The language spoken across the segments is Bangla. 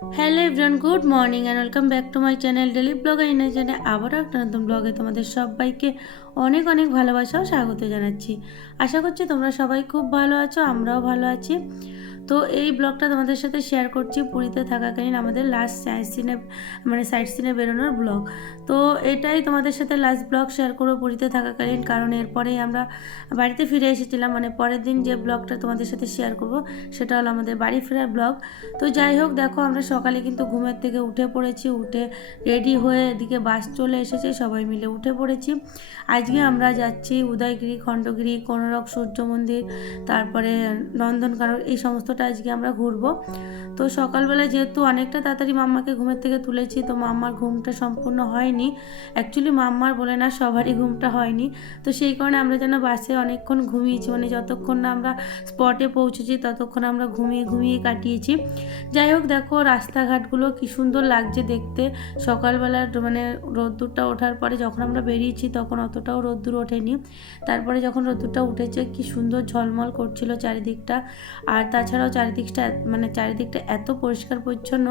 Hello everyone, good morning and welcome back to my channel daily blogger ইনাজানে আবারও একটা নতুন ব্লগে তোমাদের সবাইকে অনেক অনেক ভালোবাসা ও স্বাগত জানাচ্ছি। আশা করছি তোমরা সবাই খুব ভালো আছো, আমরাও ভালো আছি। তো এই ব্লগটা তোমাদের সাথে শেয়ার করছি পুরীতে থাকাকালীন আমাদের লাস্ট সাইট সিনে বেরোনোর ব্লগ। তো এটাই তোমাদের সাথে লাস্ট ব্লগ শেয়ার করবো পুরীতে থাকাকালীন, কারণ এরপরেই আমরা বাড়িতে ফিরে এসেছিলাম। মানে পরের দিন যে ব্লগটা তোমাদের সাথে শেয়ার করব সেটা হলো আমাদের বাড়ি ফেরার ব্লগ। তো যাই হোক, দেখো আমরা সকালে কিন্তু ঘুমের থেকে উঠে পড়েছি, উঠে রেডি হয়ে এদিকে বাস চলে এসেছে, সবাই মিলে উঠে পড়েছি। আজকে আমরা যাচ্ছি উদয়গিরি, খণ্ডগিরি, কোনারক সূর্য মন্দির, তারপরে নন্দনকানন, এই সমস্তটা আজকে আমরা ঘুরবো। তো সকালবেলা যেহেতু অনেকটা তাড়াতাড়ি মাম্মাকে ঘুমের থেকে তুলেছি, তো মাম্মার ঘুমটা সম্পূর্ণ হয়নি। অ্যাকচুয়ালি মাম্মার বলে না, সবারই ঘুমটা হয়নি। তো সেই কারণে আমরা যেন বাসে অনেকক্ষণ ঘুমিয়েছি, মানে যতক্ষণ না আমরা স্পটে পৌঁছেছি ততক্ষণ আমরা ঘুমিয়ে ঘুমিয়ে কাটিয়েছি। যাই হোক, দেখো রাস্তাঘাটগুলো কি সুন্দর লাগছে দেখতে। সকালবেলার মানে রোদ্দুরটা ওঠার পরে যখন আমরা বেরিয়েছি তখন অতটাও রোদ্দুর ওঠেনি, তারপরে যখন রোদ্দুরটা উঠেছে কি সুন্দর ঝলমল করছিল চারিদিকটা। আর তাছাড়াও চারিদিকটা এত পরিষ্কার পরিচ্ছন্ন,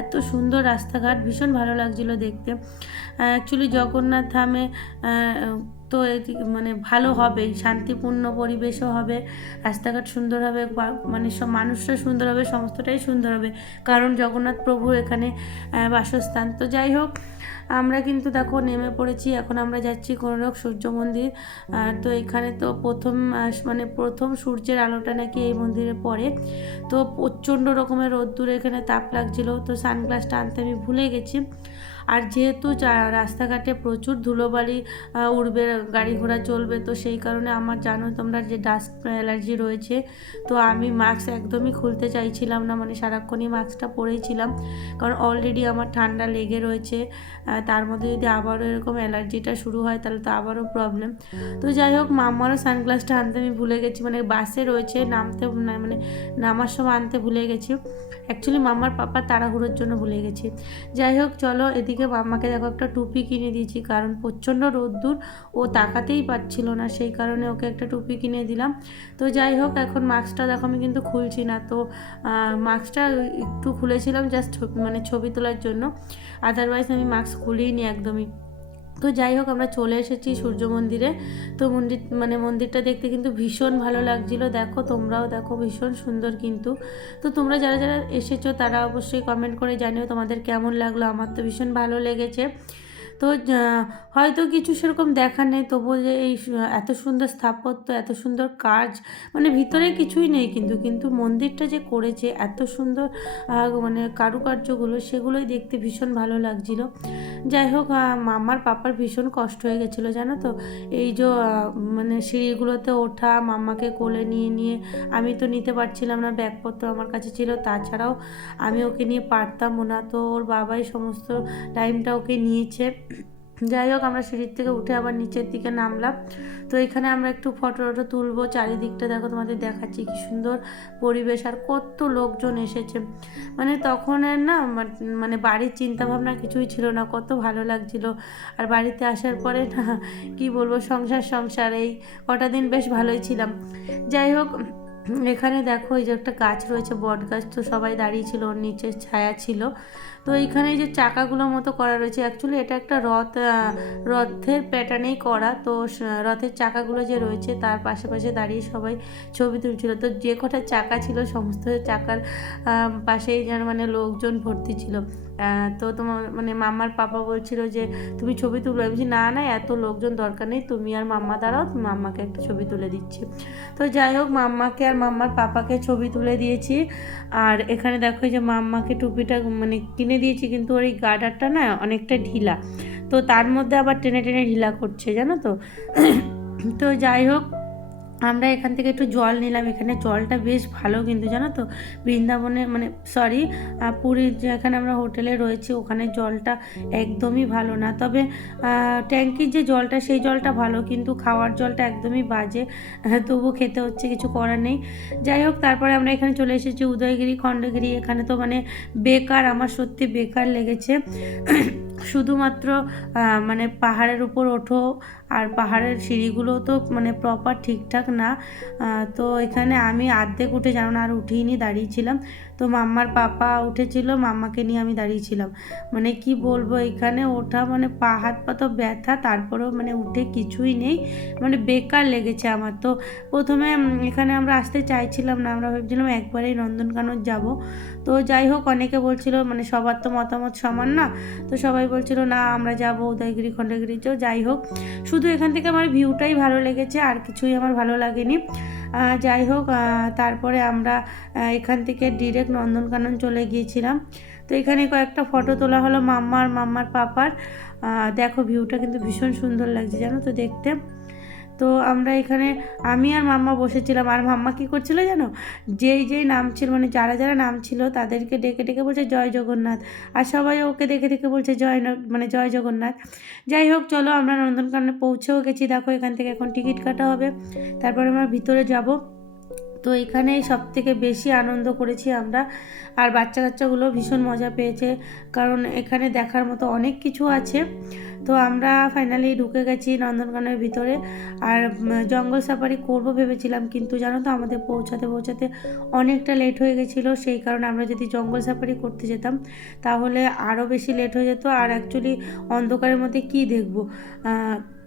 এত সুন্দর রাস্তাঘাট, ভীষণ ভালো লাগছিল দেখতে। অ্যাকচুয়ালি জগন্নাথ ধামে তো মানে ভালো হবে, শান্তিপূর্ণ পরিবেশও হবে, রাস্তাঘাট সুন্দর হবে, মানে সব মানুষরা সুন্দর হবে, সমস্তটাই সুন্দর হবে, কারণ জগন্নাথ প্রভু এখানে বাসস্থান। তো যাই হোক, আমরা কিন্তু দেখো নেমে পড়েছি, এখন আমরা যাচ্ছি কোনারক সূর্য মন্দির। তো এখানে তো প্রথম সূর্যের আলোটা নাকি এই মন্দিরে পড়ে। তো প্রচণ্ড রকমের রোদ্দুর, এখানে তাপ লাগছিল, তো সানগ্লাসটা আনতে আমি ভুলে গেছি। আর যেহেতু রাস্তাঘাটে প্রচুর ধুলোবালি উড়বে, গাড়ি ঘোড়া চলবে, তো সেই কারণে আমার জানো তোমরা যে ডাস্ট অ্যালার্জি রয়েছে। তো আমি মাস্ক একদমই খুলতে চাইছিলাম না, মানে সারাক্ষণই মাস্কটা পরেইছিলাম, কারণ অলরেডি আমার ঠান্ডা লেগে রয়েছে। তার মধ্যে যদি আবারও এরকম অ্যালার্জিটা শুরু হয় তাহলে তো আবারও প্রবলেম। তো যাই হোক, মাম্মারও সানগ্লাসটা আনতে আমি ভুলে গেছি, মানে বাসে রয়েছে, মানে নামার সময় আনতে ভুলে গেছি। অ্যাকচুয়ালি মাম্মার পাপা তাড়াহুড়োর জন্য ভুলে গেছি। যাই হোক, চলো এদিকে মাম্মাকে দেখো একটা টুপি কিনে দিয়েছি, কারণ প্রচণ্ড রোদ্দুর, ও তাকাতেই পারছিল না, সেই কারণে ওকে একটা টুপি কিনে দিলাম। তো যাই হোক, এখন মাস্কটা দেখো আমি কিন্তু খুলছি না, তো মাস্কটা একটু খুলেছিলাম জাস্ট মানে ছবি তোলার জন্য, আদারওয়াইজ আমি মাস্ক খুলিনি একদমই। তো যাই হোক, আমরা চলে এসেছি সূর্য মন্দিরে। তো মন্দিরটা দেখতে কিন্তু ভীষণ ভালো লাগছিল, দেখো তোমরাও দেখো, ভীষণ সুন্দর কিন্তু। তো তোমরা যারা যারা এসেছো তারা অবশ্যই কমেন্ট করে জানিও তোমাদের কেমন লাগলো। আমার তো ভীষণ ভালো লেগেছে। তো হয়তো কিছু সেরকম দেখার নেই, তবুও যে এই এত সুন্দর স্থাপত্য, এত সুন্দর কাজ, মানে ভিতরে কিছুই নেই কিন্তু কিন্তু মন্দিরটা যে করেছে এত সুন্দর, মানে কারুকার্যগুলো, সেগুলোই দেখতে ভীষণ ভালো লাগছিল। যাই হোক, মামার পাপার ভীষণ কষ্ট হয়ে গেছিলো জানো তো, এই যে মানে সিঁড়িগুলোতে ওঠা, মাম্মাকে কোলে নিয়ে নিয়ে, আমি তো নিতে পারছিলাম না, ব্যাগপত্র আমার কাছে ছিল, তাছাড়াও আমি ওকে নিয়ে পারতামও না, তো ওর বাবাই সমস্ত টাইমটা ওকে নিয়েছে। যাই হোক, আমরা সিঁড়ির থেকে উঠে আবার নিচের দিকে নামলাম। তো এখানে আমরা একটু ফটো তুলবো, চারিদিকটা দেখো তোমাদের দেখাচ্ছি কি সুন্দর পরিবেশ, আর কত লোকজন এসেছে। মানে তখন আর না, মানে বাড়ির চিন্তাভাবনা কিছুই ছিল না, কত ভালো লাগছিল। আর বাড়িতে আসার পরে না, কি বলবো, সংসার এই কটা দিন বেশ ভালোই ছিলাম। যাই হোক, এখানে দেখো এই যে একটা গাছ রয়েছে, বট গাছ, তো সবাই দাঁড়িয়ে ছিল, ওর নিচে ছায়া ছিল। তো এইখানে এই যে চাকাগুলোর মতো করা রয়েছে, অ্যাকচুয়ালি এটা একটা রথের প্যাটার্নেই করা। তো রথের চাকাগুলো যে রয়েছে তার পাশে দাঁড়িয়ে সবাই ছবি তুলছিল। তো যে কটা চাকা ছিল সমস্ত চাকার পাশেই যেন মানে লোকজন ভর্তি ছিল। তো তোমার মানে মাম্মার পাপা বলছিল যে তুমি ছবি তুলো, আমি বলছি না না, এত লোকজন দরকার নেই, তুমি আর মাম্মা দাঁড়াও, তুমি মাম্মাকে একটা ছবি তুলে দিচ্ছি। তো যাই হোক, মাম্মাকে আর মাম্মার পাপাকে ছবি তুলে দিয়েছি। আর এখানে দেখো যে মাম্মাকে টুপিটা মানে কিনে দিয়েছি, কিন্তু ওর এই গার্ডারটা না অনেকটা ঢিলা, তো তার মধ্যে আবার টেনে টেনে ঢিলা করছে জানো তো। তো যাই হোক, আমরা এখান থেকে একটু জল নিলাম, এখানে জলটা বেশ ভালো কিন্তু জানো তো, বৃন্দাবনে মানে পুরীর যেখানে আমরা হোটেলে রয়েছি ওখানে জলটা একদমই ভালো না, তবে ট্যাঙ্কির যে জলটা সেই জলটা ভালো, কিন্তু খাওয়ার জলটা একদমই বাজে। তবু খেতে হচ্ছে, কিছু করার নেই। যাই হোক, তারপরে আমরা এখানে চলে এসেছি উদয়গিরি, খণ্ডগিরি। এখানে তো মানে বেকার, আমার সত্যি বেকার লেগেছে। শুধুমাত্র মানে পাহাড়ের উপর ওঠো, আর পাহাড়ের সিঁড়িগুলো তো মানে প্রপার ঠিকঠাক না। তো এখানে আমি অর্ধেক উঠে জানো না আর উঠিনি, দাঁড়িয়েছিলাম। তো মাম্মার পাপা উঠেছিল, মাম্মাকে নিয়ে আমি দাঁড়িয়েছিলাম। মানে কি বলবো, এখানে ওঠা মানে পা হাত পা তো ব্যথা, তারপরেও মানে উঠে কিছুই নেই, মানে বেকার লেগেছে আমার। তো প্রথমে এখানে আমরা আসতে চাইছিলাম না, আমরা ভেবেছিলাম একবারেই নন্দনকানন যাব। তো যাই হোক, অনেকে বলছিল মানে সবার তো মতামত সমান না, তো সবাই বলছিল না আমরা যাব উদয়গিরি খণ্ডগিরি। তো যাই হোক, শুধু এখান থেকে আমার ভিউটাই ভালো লেগেছে, আর কিছুই আমার ভালো লাগেনি। যাই হোক, তারপরে আমরা এখান থেকে ডিরেক্ট নন্দনকানন চলে গিয়েছিলাম। তো এখানে কয়েকটা ফটো তোলা হলো মাম্মার পাপার। দেখো ভিউটা কিন্তু ভীষণ সুন্দর লাগছে জানো তো দেখতে। তো আমরা এখানে আমি আর মাম্মা বসেছিলাম, আর মাম্মা কী করছিল জানো, যেই নামছিল মানে যারা নামছিল তাদেরকে ডেকে ডেকে বলছে জয় জগন্নাথ, আর সবাই ওকে দেখে দেখে বলছে মানে জয় জগন্নাথ। যাই হোক, চলো আমরা নন্দনকাননে পৌঁছেও গেছি। দেখো এখান থেকে এখন টিকিট কাটা হবে, তারপরে আমরা ভিতরে যাব। তো এখানেই সব থেকে বেশি আনন্দ করেছি আমরা, আর বাচ্চা কাচ্চাগুলো ভীষণ মজা পেয়েছে, কারণ এখানে দেখার মতো অনেক কিছু আছে। তো আমরা ফাইনালি ঢুকে গেছি নন্দনকাননের ভিতরে। আর জঙ্গল সাফারি করব ভেবেছিলাম, কিন্তু জানো তো আমাদের পৌঁছাতে অনেকটা লেট হয়ে গেছিলো। সেই কারণে আমরা যদি জঙ্গল সাফারি করতে যেতাম তাহলে আরও বেশি লেট হয়ে যেত, আর অ্যাকচুয়ালি অন্ধকারের মধ্যে কী দেখবো।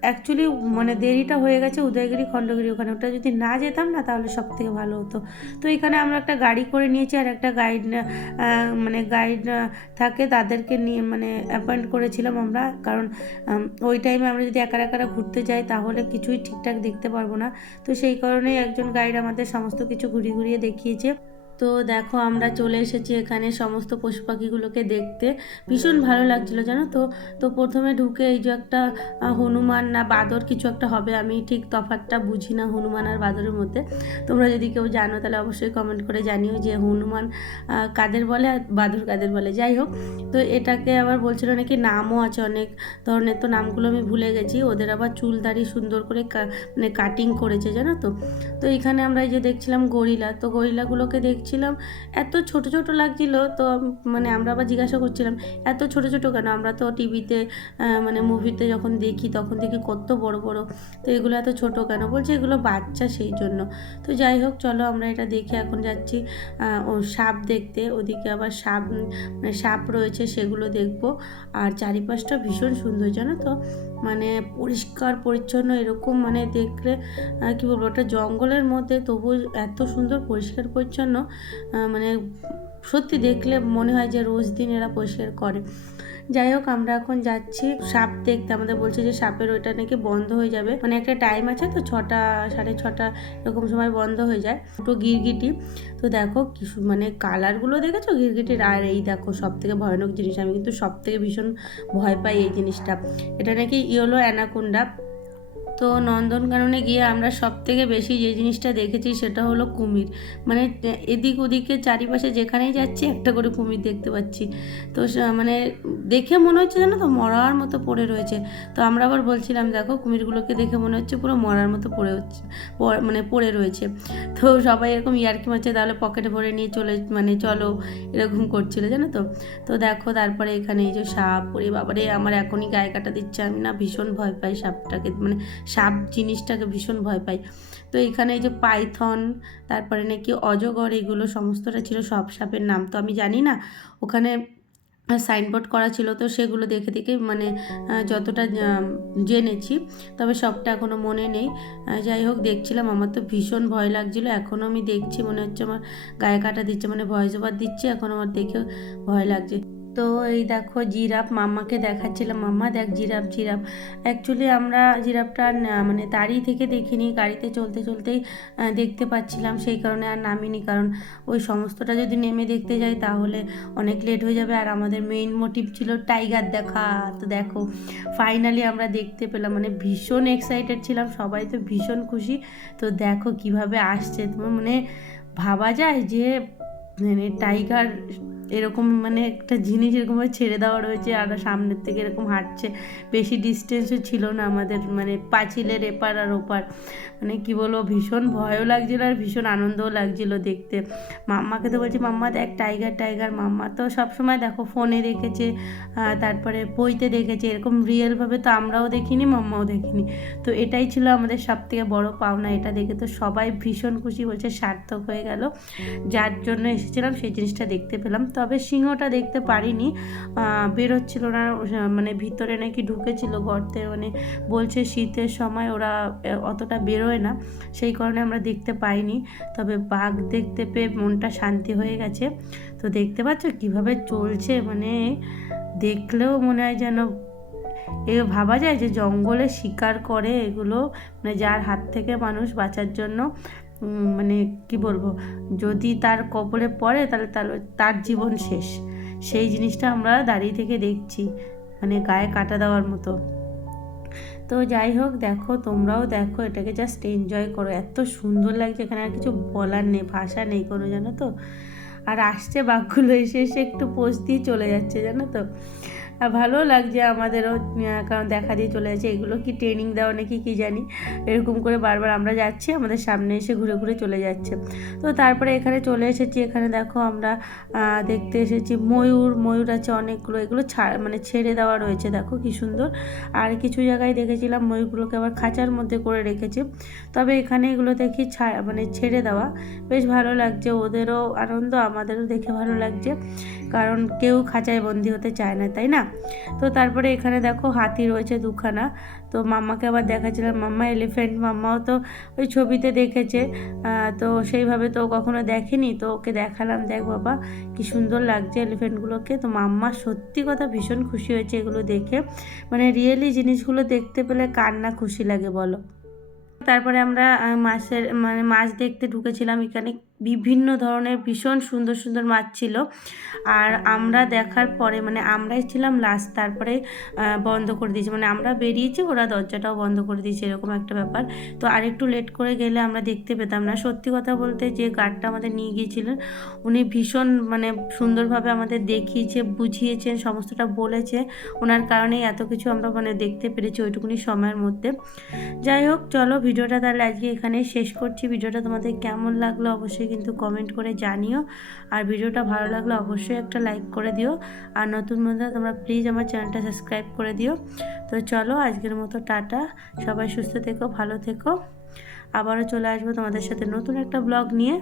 অ্যাকচুয়ালি মানে দেরিটা হয়ে গেছে উদয়গিরি খণ্ডগিরি, ওখানে ওটা যদি না যেতাম না তাহলে সব থেকে ভালো হতো। তো এখানে আমরা একটা গাড়ি করে নিয়েছি, আর একটা গাইড থাকে, তাদেরকে নিয়ে মানে অ্যাপয়েন্ট করেছিলাম আমরা, কারণ ওই টাইমে আমরা যদি একা ঘুরতে যাই তাহলে কিছুই ঠিকঠাক দেখতে পারবো না। তো সেই কারণেই একজন গাইড আমাদের সমস্ত কিছু ঘুরিয়ে দেখিয়েছে। তো দেখো আমরা চলে এসেছি এখানে সমস্ত পশু পাখিগুলোকে দেখতে, ভীষণ ভালো লাগছিলো জানো তো। তো প্রথমে ঢুকে এই যে একটা হনুমান না বাঁদর কিছু একটা হবে, আমি ঠিক তফাৎটা বুঝি না হনুমান আর বাঁদরের মধ্যে। তোমরা যদি কেউ জানো তাহলে অবশ্যই কমেন্ট করে জানিও যে হনুমান কাদের বলে আর বাঁদর কাদের বলে। যাই হোক, তো এটাকে আবার বলছিল নাকি নামও আছে অনেক ধরনের, তো নামগুলো আমি ভুলে গেছি। ওদের আবার চুল দাড়ি সুন্দর করে মানে কাটিং করেছে জানো তো। তো এখানে আমরা এই যে দেখছিলাম গরিলা, তো গরিলাগুলোকে দেখছিলাম, এত ছোট ছোট লাগছিল। তো মানে আমরা আবার জিজ্ঞাসা করছিলাম এত ছোট ছোট কেন, আমরা তো টিভিতে মানে মুভিতে যখন দেখি তখন দেখি কত বড় বড়, তো এগুলো এত ছোট কেন, বলছে এগুলো বাচ্চা সেই জন্য। তো যাই হোক, চলো আমরা এটা দেখে এখন যাচ্ছি ও সাপ দেখতে, ওদিকে আবার মানে সাপ রয়েছে সেগুলো দেখবো। আর চারিপাশটা ভীষণ সুন্দর জানো তো, মানে পরিষ্কার পরিচ্ছন্ন এরকম, মানে দেখলে কী বলবো, ওটা জঙ্গলের মধ্যে তবু এত সুন্দর পরিষ্কার পরিচ্ছন্ন, মানে সত্যি দেখলে মনে হয় যে রোজ দিন এরা পরিষ্কার করে। যাই হোক, আমরা এখন যাচ্ছি সাপ দেখতে। আমাদের বলছে যে সাপের ওইটা নাকি বন্ধ হয়ে যাবে, মানে একটা টাইম আছে তো, 6টা 6:30 এরকম সময় বন্ধ হয়ে যায়। দুটো গিরগিটি, তো দেখো কিছু মানে কালারগুলো দেখেছো গিরগিটির। আর এই দেখো সব থেকে ভয়ানক জিনিস, আমি কিন্তু সব থেকে ভীষণ ভয় পাই এই জিনিসটা, এটা নাকি ইয়েলো অ্যানাকোন্ডা। তো নন্দনকাননে গিয়ে আমরা সব থেকে বেশি যে জিনিসটা দেখেছি সেটা হলো কুমির, মানে এদিক ওদিকে চারিপাশে যেখানেই যাচ্ছি একটা করে কুমির দেখতে পাচ্ছি। তো মানে দেখে মনে হচ্ছে জানো তো মরার মতো পড়ে রয়েছে। তো আমরা আবার বলছিলাম দেখো কুমিরগুলোকে দেখে মনে হচ্ছে পুরো মরার মতো মানে পড়ে রয়েছে। তো সবাই এরকম ইয়ার্কি মারছে, তাহলে পকেটে ভরে নিয়ে চলো এরকম করছিল জানো তো। তো দেখো তারপরে এখানে এই যে সাপ, ওরে বাবারে আমার এখনই গায়ে কাটা দিচ্ছে, আমি না ভীষণ ভয় পাই সাপটাকে, মানে সাপ জিনিসটাকে ভীষণ ভয় পাই। তো এখানে এই যে পাইথন, তারপরে নাকি অজগর, এগুলো সমস্তটা ছিল সব সাপের নাম, তো আমি জানি না, ওখানে সাইনবোর্ড করা ছিল, তো সেগুলো দেখে দেখে মানে যতটা জেনেছি, তবে সবটা এখনও মনে নেই। যাই হোক দেখছিলাম, আমার তো ভীষণ ভয় লাগছিলো, এখনও আমি দেখছি মনে হচ্ছে আমার গায়ে কাটা দিচ্ছে, মানে ভয়েস ওভার দিচ্ছি, এখন আমার দেখে ভয় লাগছে। তো এই দেখো জিরাফ, মাম্মাকে দেখাচ্ছিলাম, মাম্মা দেখ জিরাফ। অ্যাকচুয়ালি আমরা জিরাফটা মানে দাঁড়িয়ে থেকে দেখিনি, গাড়িতে চলতেই দেখতে পাচ্ছিলাম, সেই কারণে আর নামিনি, কারণ ওই সমস্তটা যদি নেমে দেখতে যাই তাহলে অনেক লেট হয়ে যাবে, আর আমাদের মেইন মোটিভ ছিল টাইগার দেখা। তো দেখো ফাইনালি আমরা দেখতে পেলাম, মানে ভীষণ এক্সাইটেড ছিলাম, সবাই তো ভীষণ খুশি। তো দেখো কিভাবে আসছে, তোমার মানে ভাবা যায় যে মানে টাইগার এরকম মানে একটা জিনিস এরকমভাবে ছেড়ে দেওয়া রয়েছে, আর সামনের থেকে এরকম হাঁটছে। বেশি ডিস্টেন্সও ছিল না আমাদের, মানে পাঁচিলের এপার আর ওপার। মানে কি বলবো, ভীষণ ভয়ও লাগছিল আর ভীষণ আনন্দও লাগছিল দেখতে। মাম্মাকে তো বলছি, মাম্মা দেখ টাইগার টাইগার। মাম্মা তো সবসময় দেখো ফোনে দেখেছে, তারপরে বইতে দেখেছে, এরকম রিয়েলভাবে তো আমরাও দেখিনি, মাম্মাও দেখিনি। তো এটাই ছিল আমাদের সবথেকে বড় পাওনা। এটা দেখে তো সবাই ভীষণ খুশি, বলছে সার্থক হয়ে গেল, যার জন্য এসেছিলাম সেই জিনিসটা দেখতে পেলাম। তবে সিংহটা দেখতে পারিনি, বেরোচ্ছিল না, মানে ভিতরে নাকি ঢুকেছিল গর্তে, মানে বলছে শীতের সময় ওরা অতটা বেরোয় না, সেই কারণে আমরা দেখতে পাইনি। তবে বাঘ দেখতে পেয়ে মনটা শান্তি হয়ে গেছে। তো দেখতে পাচ্ছ কিভাবে চলছে, মানে দেখলেও মনে হয় যেন এ ভাবা যায় যে জঙ্গলে শিকার করে এগুলো, মানে যার হাত থেকে মানুষ বাঁচার জন্য মানে কি বলবো, যদি তার কবলে পড়ে তাহলে তার জীবন শেষ। সেই জিনিসটা আমরা দাঁড়িয়ে থেকে দেখছি, মানে গায়ে কাটা দেওয়ার মতো। তো যাই হোক, দেখো তোমরাও দেখো, এটাকে জাস্ট এনজয় করো, এত সুন্দর লাগছে, এখানে আর কিছু বলার নেই, ভাষা নেই কোনো, জানো তো। আর আসছে বাঘগুলো, এসে এসে একটু পোজ দিয়ে চলে যাচ্ছে, জানো তো। আর ভালো লাগছে আমাদেরও, কারণ দেখা দিয়ে চলে যাচ্ছে। এগুলো কি ট্রেনিং দেওয়া নাকি কি জানি, এরকম করে বারবার আমরা যাচ্ছি, আমাদের সামনে এসে ঘুরে ঘুরে চলে যাচ্ছে। তো তারপরে এখানে চলে এসেছি, এখানে দেখো আমরা দেখতে এসেছি ময়ূর আছে অনেকগুলো, এগুলো মানে ছেড়ে দেওয়া রয়েছে, দেখো কি সুন্দর। আর কিছু জায়গায় দেখেছিলাম ময়ূরগুলোকে আবার খাঁচার মধ্যে করে রেখেছে, তবে এখানে এগুলো দেখি মানে ছেড়ে দেওয়া। বেশ ভালো লাগছে, ওদেরও আনন্দ, আমাদেরও দেখে ভালো লাগছে, কারণ কেউ খাঁচায় বন্দি হতে চায় না, তাই না। তো তারপরে এখানে দেখো হাতি রয়েছে দুখানা। তো মাম্মাকে আবার দেখাচ্ছিলাম, মাম্মা এলিফ্যান্ট, মাম্মাও তো ওই ছবিতে দেখেছে, তো সেইভাবে তো কখনো দেখেনি, তো ওকে দেখালাম, দেখ বাবা কি সুন্দর লাগছে এলিফ্যান্টগুলোকে। তো মাম্মা সত্যি কথা ভীষণ খুশি হয়েছে এগুলো দেখে, মানে রিয়েলি জিনিসগুলো দেখতে পেলে কার না খুশি লাগে বলো। তারপরে আমরা মাছ দেখতে ঢুকেছিলাম, এখানে বিভিন্ন ধরনের ভীষণ সুন্দর সুন্দর মাছ ছিল। আর আমরা দেখার পরে, মানে আমরাই ছিলাম লাস্ট, তারপরে বন্ধ করে দিয়েছে, মানে আমরা বেরিয়েছি, ওরা দরজাটাও বন্ধ করে দিয়েছে, এরকম একটা ব্যাপার। তো আরেকটু লেট করে গেলে আমরা দেখতে পেতাম না। সত্যি কথা বলতে, যে গার্ডটা আমাদের নিয়ে গিয়েছিলেন, উনি ভীষণ মানে সুন্দরভাবে আমাদের দেখিয়েছে, বুঝিয়েছেন, সমস্তটা বলেছে, ওনার কারণেই এত কিছু আমরা মানে দেখতে পেরেছি ওইটুকুনি সময়ের মধ্যে। যাই হোক, চলো ভিডিওটা তাহলে আজকে এখানেই শেষ করছি। ভিডিওটা তোমাদের কেমন লাগলো অবশ্যই কিন্তু কমেন্ট করে জানিও, আর ভিডিওটা ভালো লাগলে অবশ্যই একটা লাইক করে দিও, আর নতুন বন্ধুরা তোমরা প্লিজ আমার চ্যানেলটা সাবস্ক্রাইব করে দিও। তো চলো আজকের মতো টাটা, সবাই সুস্থ থেকো, ভালো থেকো, আবারও চলে আসবো তোমাদের সাথে নতুন একটা ব্লগ নিয়ে।